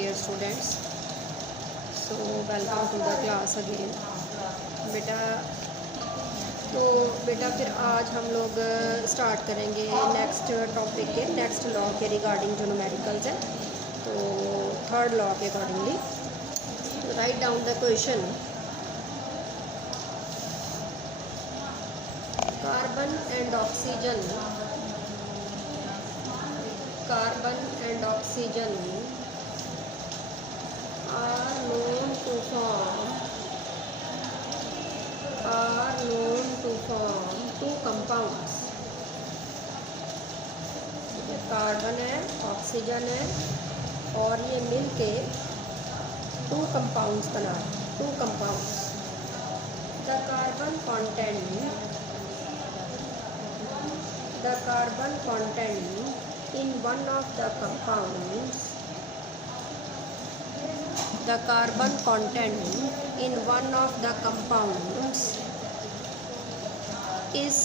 dear students. So welcome to the class again. बेटा फिर आज हम लोग स्टार्ट करेंगे नेक्स्ट टॉपिक के नेक्स्ट लॉ के रिगार्डिंग जो न्यूमेरिकल्स है, तो थर्ड लॉ के accordingly write down the question. Carbon and oxygen are known to form two compounds. Carbon है, ऑक्सीजन है और ये मिलके टू कंपाउंड्स बना two compounds. The carbon content in one of the compounds is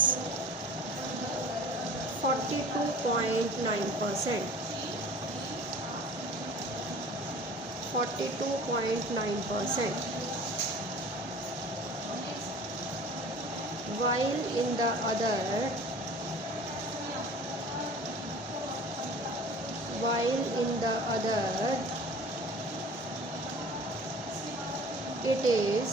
42.9%. While in the other it is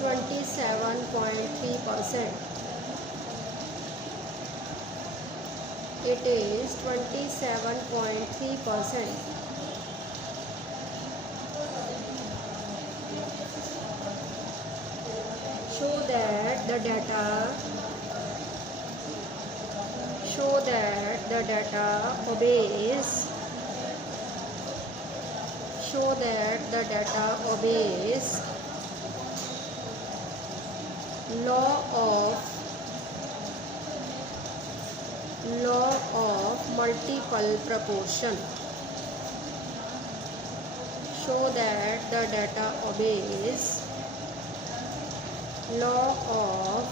27.3%. Show that the data obeys law of multiple proportion. Show that the data obeys law of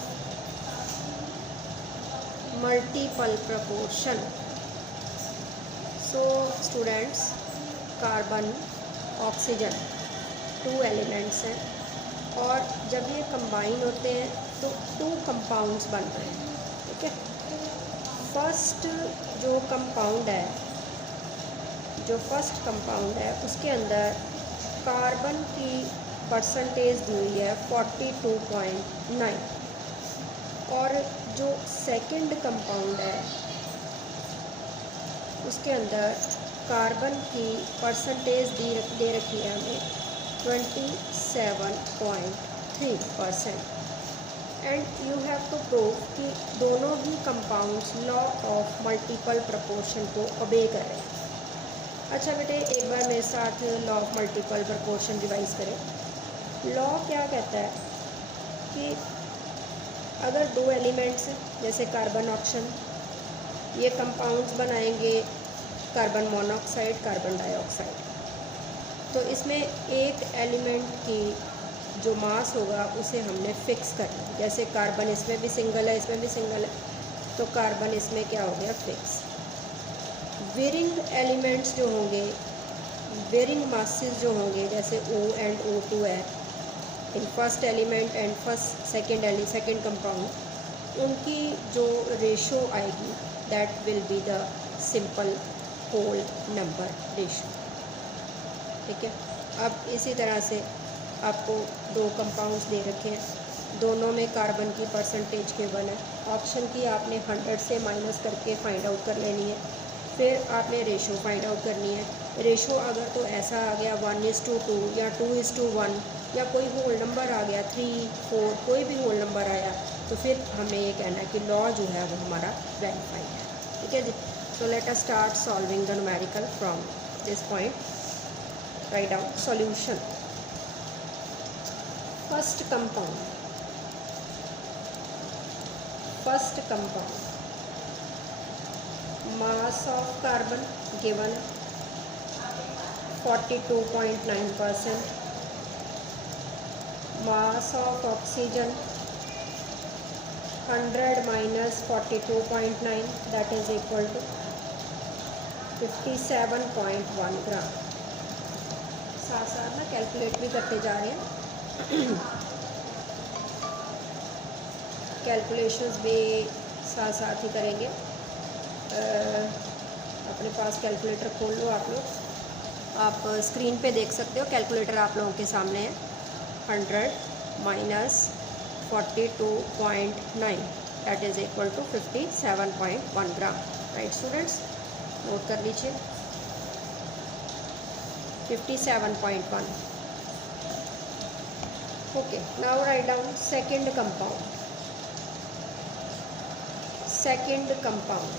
multiple proportion. So students, carbon oxygen two elements हैं और जब ये combine होते हैं तो two compounds बन रहे हैं. ठीक है, फर्स्ट कंपाउंड है उसके अंदर कार्बन की परसेंटेज दी हुई है 42.9 और जो सेकंड कंपाउंड है उसके अंदर कार्बन की परसेंटेज दे रखी है हमें 27.3%. And you have to prove कि दोनों ही compounds law of multiple proportion को ओबे कर रहे हैं. अच्छा बेटे, एक बार मेरे साथ law of multiple proportion revise करें. लॉ क्या कहता है कि अगर दो एलिमेंट्स जैसे कार्बन ऑक्सीजन ये कंपाउंड्स बनाएंगे कार्बन मोनोऑक्साइड कार्बन डाइऑक्साइड, तो इसमें एक एलिमेंट की जो मास होगा उसे हमने फिक्स करना. जैसे कार्बन इसमें भी सिंगल है इसमें भी सिंगल है, तो कार्बन इसमें क्या हो गया, फिक्स. वेरिंग एलिमेंट्स जो होंगे, वेरिंग मासेस जो होंगे जैसे O एंड O2 है in first element and second compound, उनकी जो रेशो आएगी that will be the simple whole number ratio. ठीक है, अब इसी तरह से आपको दो कंपाउंड्स दे रखे हैं, दोनों में कार्बन की परसेंटेज केवल है. ऑप्शन की आपने 100 से माइनस करके फाइंड आउट कर लेनी है. फिर आपने रेशो फाइंड आउट करनी है. रेशो अगर तो ऐसा आ गया 1:2 या 2:1 या कोई होल नंबर आ गया 3, 4, कोई भी होल नंबर आया, तो फिर हमें ये कहना है कि लॉ जो है वो हमारा वेरीफाइड है. ठीक है जी. So let us start solving the numerical from this point. Write down solution. First compound. Mass of carbon given 42.9%. Mass of oxygen 100 minus 42.9 that is equal to 57.1 ग्राम। साथ साथ ना कैलकुलेट भी करते जा रहे हैं कैलकुलेशंस भी साथ साथ ही करेंगे। अपने पास कैलकुलेटर खोल लो आप लोग, आप स्क्रीन पे देख सकते हो कैलकुलेटर आप लोगों के सामने है। 100 minus 42.9 that is equal to 57.1 gram. Right students, note कर लीजिए 57.1। Okay, now write down second compound. Second compound,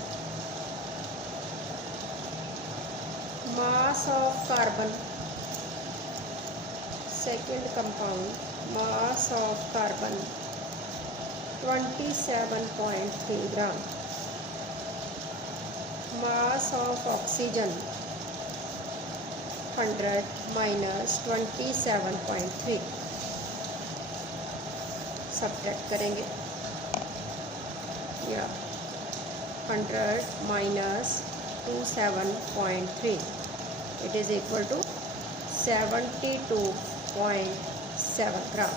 mass of carbon, second compound, mass of carbon 27.3 gram, mass of oxygen 100 minus 27.3, subtract करेंगे या 100 minus 27.3 it is equal to 72.7 gram.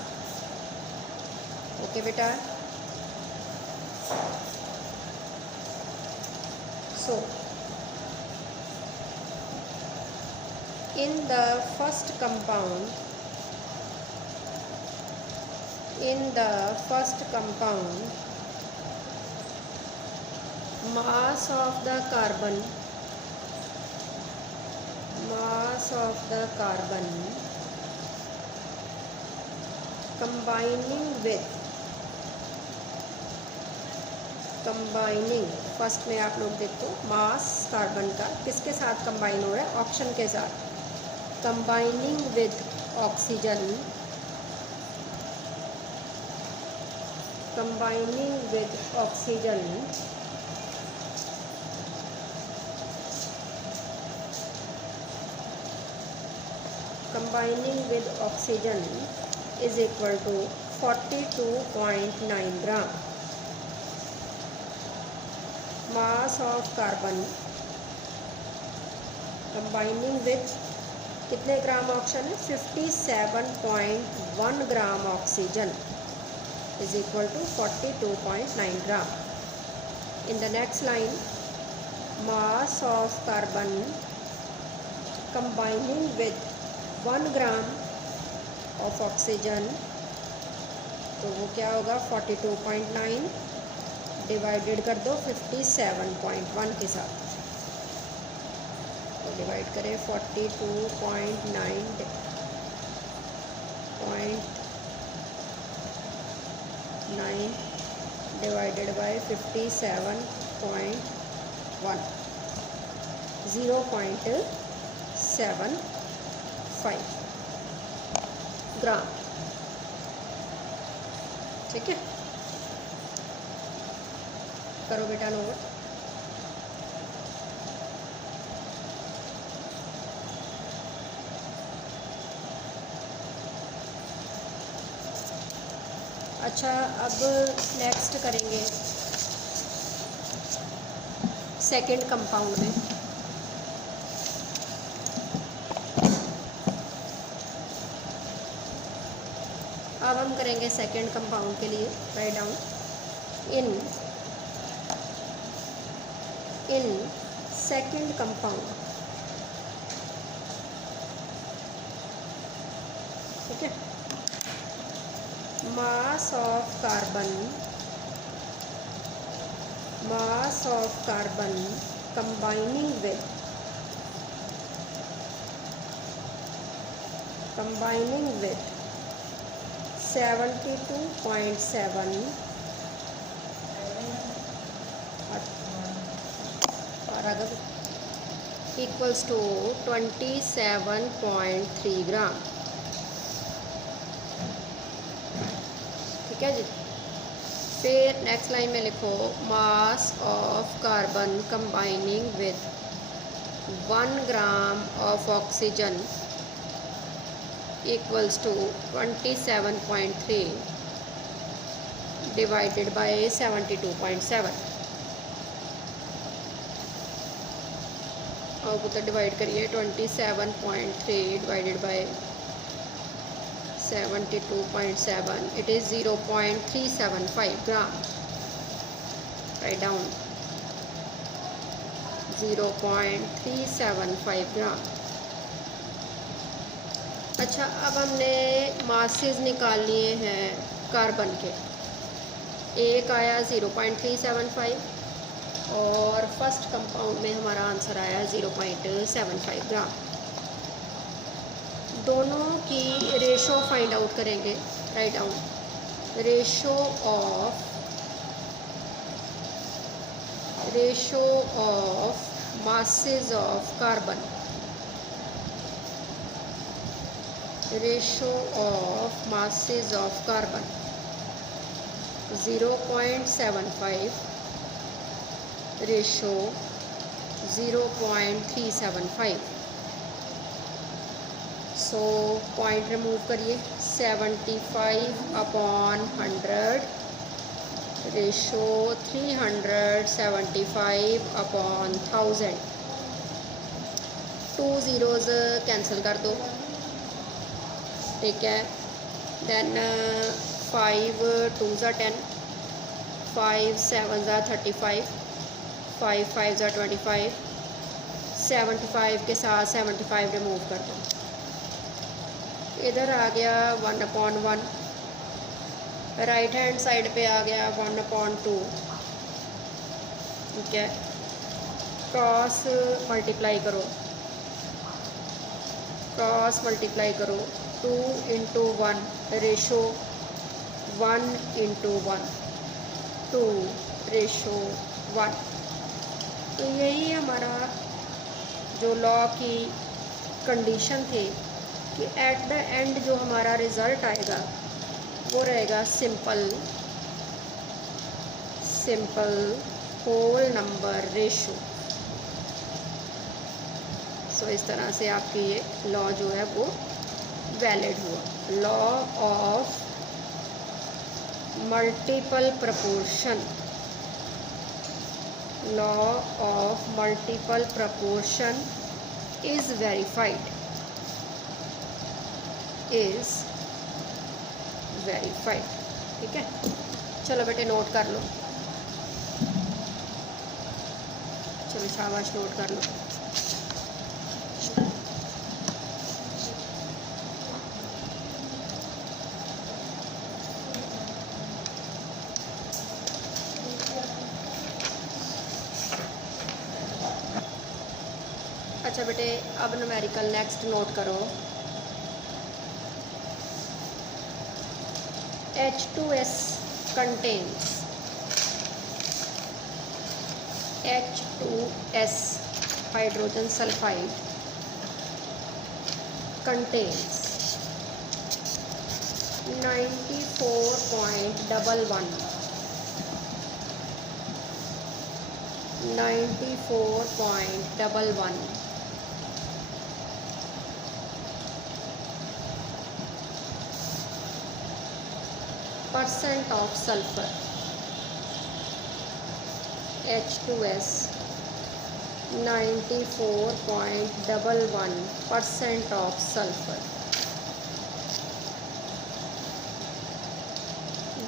Okay बेटा, so in the first compound mass of the carbon combining first में आप लोग देखो mass carbon का किसके साथ कंबाइन हो रहा है, ऑक्सीजन के साथ। Combining with oxygen is equal to 42.9 gram. Mass of carbon combining with कितने ग्राम ऑक्सीजन है, 57.1 gram oxygen is equal to 42.9 gram. In the next line, mass of carbon combining with 1 gram of oxygen, तो वो क्या होगा 42.9 divided कर दो 57.1 के साथ, तो डिवाइड करें 42.9 डिवाइडेड बाय 57.1 0.75 ग्राम। ठीक है, करो बेटा नोट। अच्छा, अब नेक्स्ट करेंगे सेकेंड कंपाउंड में। अब हम करेंगे सेकेंड कंपाउंड के लिए। Write down in second compound. ठीक है, mass of carbon combining with 72.7 और अगर इक्वल्स टू 27.3 ग्राम। ठीक है जी। फिर नेक्स्ट लाइन में लिखो mass of carbon combining with 1 gram of oxygen equals to 27.3 divided by 72.7। अब तो डिवाइड करिए 27.3 divided by 72.7, it is 0.375 gram. Write down 0.375 gram. अच्छा, अब हमने मासेस निकाल लिए हैं कार्बन के। एक आया 0.375 और फर्स्ट कंपाउंड में हमारा आंसर आया 0.75 ग्राम। दोनों की रेशो फाइंड आउट करेंगे। Write down ratio of masses of carbon, ratio of masses of carbon 0.75 ratio 0.375। So point remove करिए। 75/100 रेशो 375/1000। 2 ज़ीरोज़ कैंसिल कर दो, ठीक है। देन 5 2 ज़ा 10, 5 7 ज़ा 35, 5 5 ज़ा 25, 75 के साथ 75 रिमूव कर दो। इधर आ गया 1/1, राइट हैंड साइड पे आ गया 1/2, ठीक है। क्रॉस मल्टीप्लाई करो, 2 × 1 रेशो 1 × 1, 2 रेशो 1। तो यही हमारा जो लॉ की कंडीशन थी कि एट द एंड जो हमारा रिज़ल्ट आएगा वो रहेगा सिंपल होल नंबर रेशो। सो इस तरह से आपकी ये लॉ जो है वो वैलिड हुआ। Law of multiple proportion is verified, ठीक है। चलो बेटे नोट कर लो, चलो शाबाश नोट कर लो। अच्छा बेटे अब न्यूमेरिकल नेक्स्ट नोट करो। H2S contains H2S hydrogen sulfide contains 94.11 % of sulfur। H2S 94.11% of sulfur।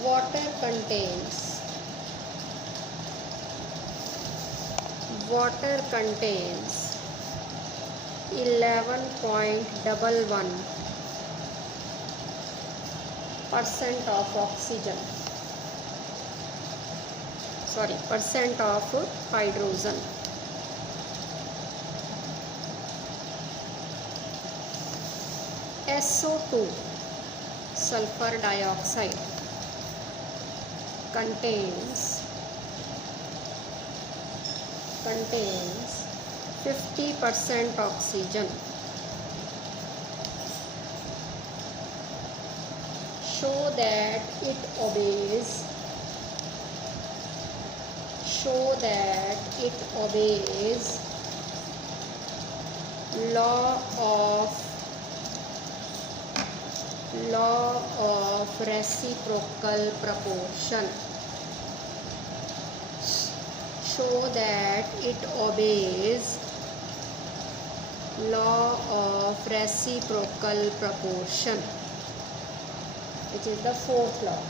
Water contains 11.11% of oxygen, percent of hydrogen। SO2 sulfur dioxide contains 50% oxygen। Show that it obeys law of law of reciprocal proportion, show that it obeys law of reciprocal proportion, which is the fourth law.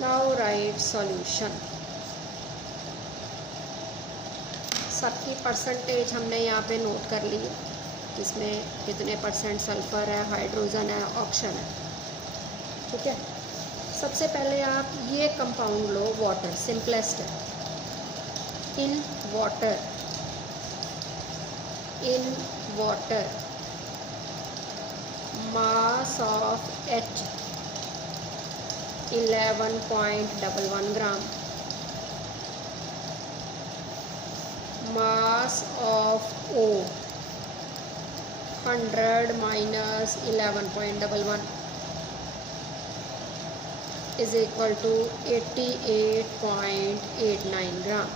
Now write solution. सबकी percentage हमने यहाँ पे note कर ली है, इसमें कितने percent sulphur है, hydrogen है, ऑक्सीजन है। ठीक है, सबसे पहले आप ये कंपाउंड लो, वाटर, सिंपलेस्ट है। In water mass of H 11.11 gram, mass of O 100 minus 11.11 is equal to 88.89 ग्राम।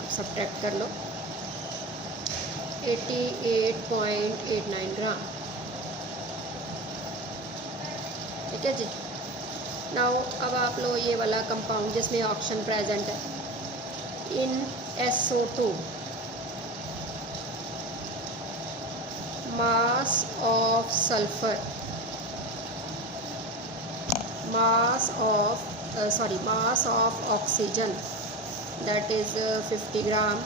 अब सब्ट्रैक्ट कर लो, 88.89 ग्राम। ठीक है जी। नाउ अब आप लो ये वाला कंपाउंड जिसमें ऑक्सीजन प्रेजेंट है, in SO2 mass of sulfur, mass of oxygen, that is 50 gram,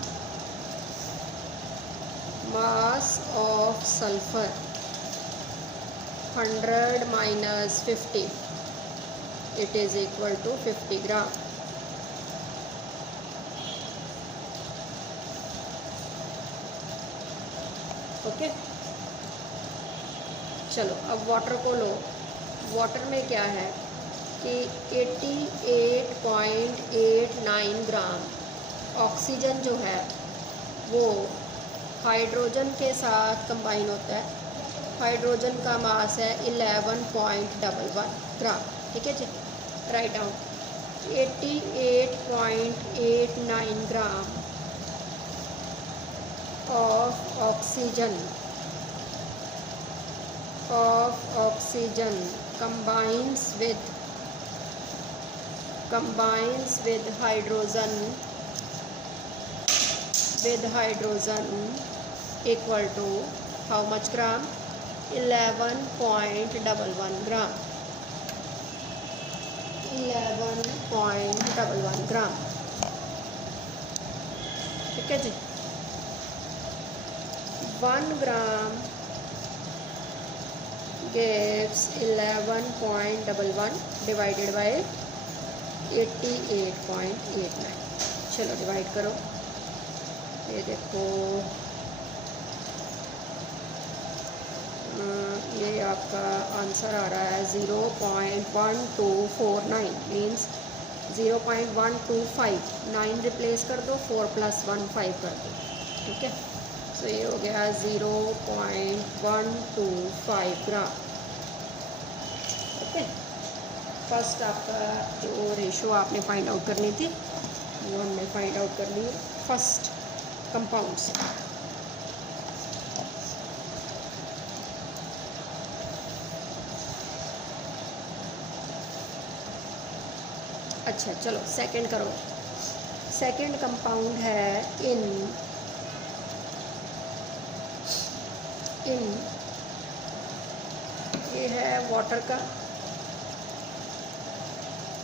mass of sulfur 100 minus 50, it is equal to 50 gram। Okay, चलो अब वाटर को लो। वाटर में क्या है कि 88.89 ग्राम ऑक्सीजन जो है वो हाइड्रोजन के साथ कंबाइन होता है। हाइड्रोजन का मास है 11.11 ग्राम। ठीक है जी, write down 88.89 gram of oxygen combines with hydrogen equal to how much gram? 11.11 gram। 11.11 gram. ठीक है जी। 1 gram gives 11.11 divided by 88.89। चलो डिवाइड करो, ये देखो ये आपका आंसर आ रहा है 0.1249 मीन्स 0.125। 9 रिप्लेस कर दो, 4 + 1 5 कर दो। ठीक है, तो ये हो गया 0.125 ग्राम। ओके, फर्स्ट आपका जो रेशो आपने फाइंड आउट करनी थी वो हमने फाइंड आउट कर ली फर्स्ट कंपाउंड से। अच्छा चलो सेकंड करो। सेकंड कंपाउंड है इन ये है वाटर का,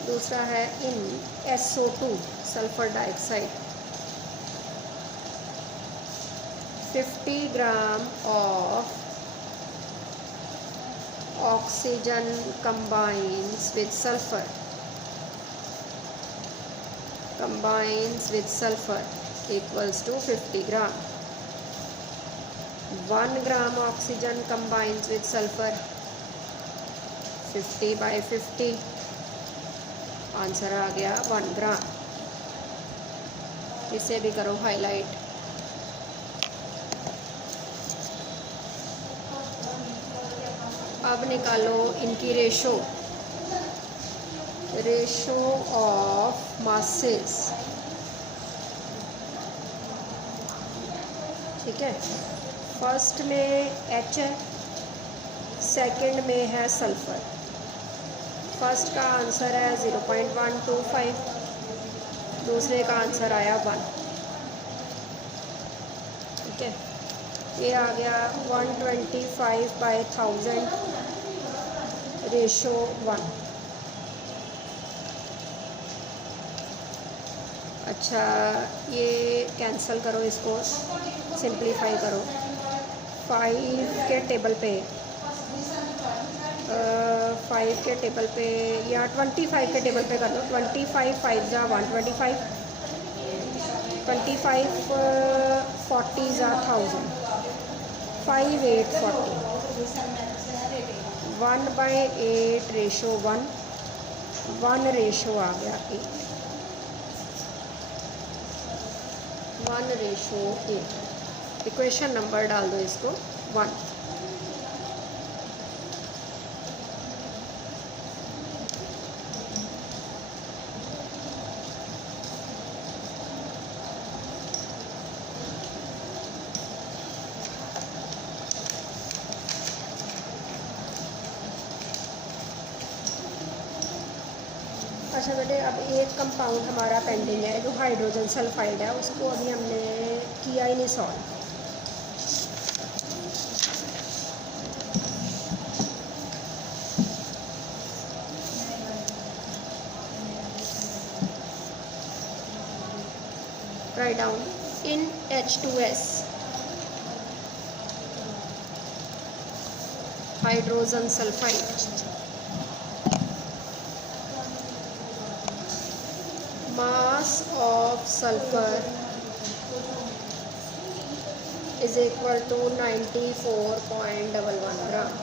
दूसरा है in SO2 sulphur dioxide. 50 gram of oxygen combines with sulfur equals to 50 gram। 1 gram oxygen combines with sulfur, 50 by 50, answer आ गया 1 ग्राम। इसे भी करो हाईलाइट। अब निकालो इनकी रेशो ऑफ मासेस। ठीक है, फर्स्ट में H है, सेकंड में है सल्फ़र। फर्स्ट का आंसर है 0.125, दूसरे का आंसर आया 1। ठीक है, ये आ गया 125/1000 रेशो 1। अच्छा, ये कैंसिल करो, इसको सिंप्लीफाई करो। 5 के टेबल पे 5 के टेबल पे या 25 के टेबल पे कर लो। 25 5 जा 125, 25 40 जा 1000, 5 8 40, 1/8 रेशो 1, 1 रेशो आ गया 8, 1 रेशो 8। इक्वेशन नंबर डाल दो इसको 1। अच्छा बेटे, अब एक कंपाउंड हमारा पेंडिंग है जो हाइड्रोजन सल्फाइड है, उसको अभी हमने किया ही नहीं solve. Write down in H2S hydrogen sulphide, mass of sulfur is equal to 94.11 gram.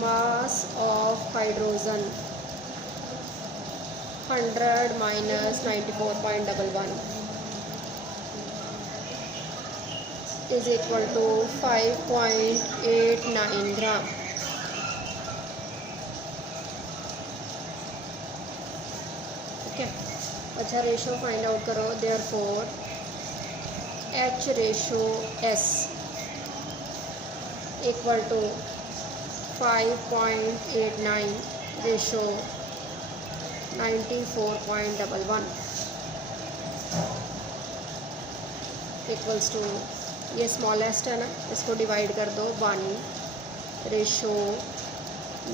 Mass of hydrogen 100 minus 94.11 is equal to 5.89 gram. अच्छा, रेशो फाइंड आउट करो। Therefore H ratio S equal to 5.89 ratio 94.11 equals to, ये smallest है ना, इसको divide कर दो 1 ratio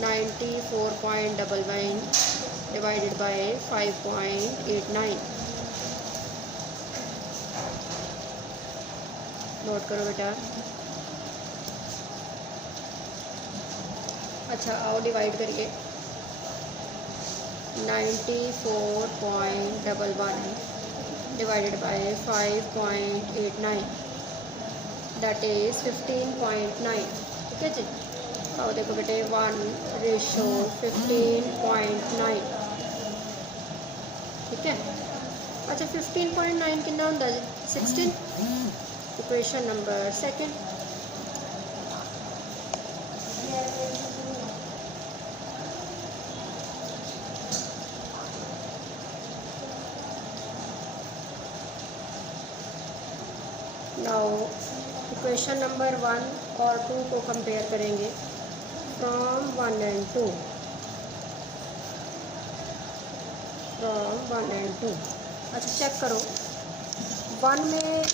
94.11 divided by 5.89। Note करो बेटा। अच्छा, आओ डिवाइड करिए। 94.11 डिवाइडेड बाय 5.89 दैट इज़ 15.9। ठीक है जी। आओ देखो बेटे, 1 रेशो 15.9। ठीक है। अच्छा, 15.9 कितना होता है? 16। Equation number second. Now equation number 1 और 2 को कंपेयर करेंगे फ्रॉम 1 and 2। अच्छा, चेक करो 1 में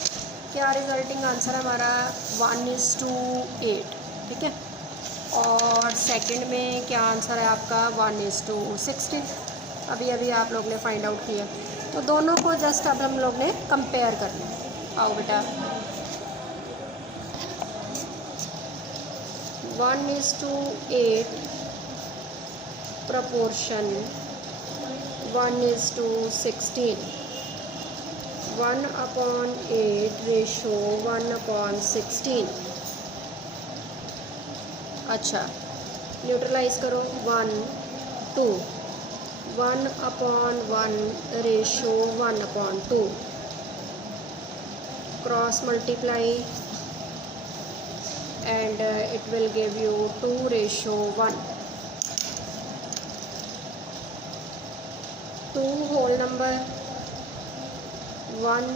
क्या रिजल्टिंग आंसर है हमारा 1:8। ठीक है। और सेकंड में क्या आंसर है आपका 1:16। अभी अभी आप लोग ने फाइंड आउट किया, तो दोनों को जस्ट अब हम लोग ने कंपेयर करना। आओ बेटा, 1:8 proportion 1:16, 1/8 रेशो 1/16। अच्छा, न्यूट्रलाइज करो 1 2, 1/1 ratio 1/2, cross multiply and it will give you 2:1। 2 whole number, 1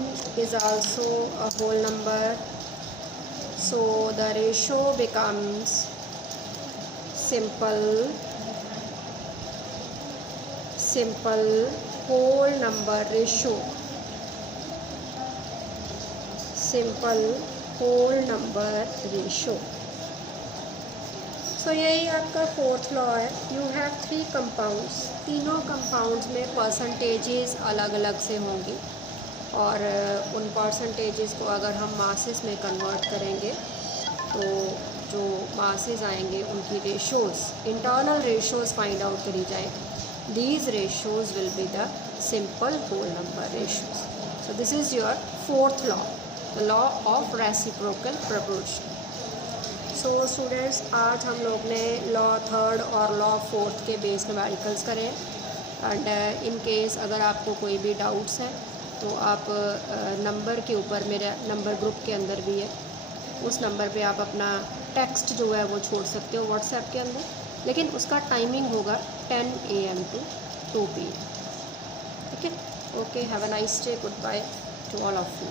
is also a whole number, so the ratio becomes simple whole number ratio, simple whole number ratio. सो यही आपका fourth law है. You have 3 compounds, तीनों compounds में percentages अलग अलग से होंगी और उन परसेंटेजेस को अगर हम मासेस में कन्वर्ट करेंगे तो जो मासेस आएंगे उनकी ratios, internal ratios find out करी जाएगी. These ratios will be the simple whole number ratios. So this is your fourth law, the law of reciprocal proportion. So students, आज हम लोग ने लॉ थर्ड और लॉ फोर्थ के base numericals करें. And in case अगर आपको कोई भी डाउट्स हैं तो आप नंबर के ऊपर, मेरे नंबर ग्रुप के अंदर भी है, उस नंबर पे आप अपना टेक्स्ट जो है वो छोड़ सकते हो व्हाट्सएप के अंदर. लेकिन उसका टाइमिंग होगा 10 AM to 2 PM. ठीक है. Okay, have a nice day. Good by two all of you.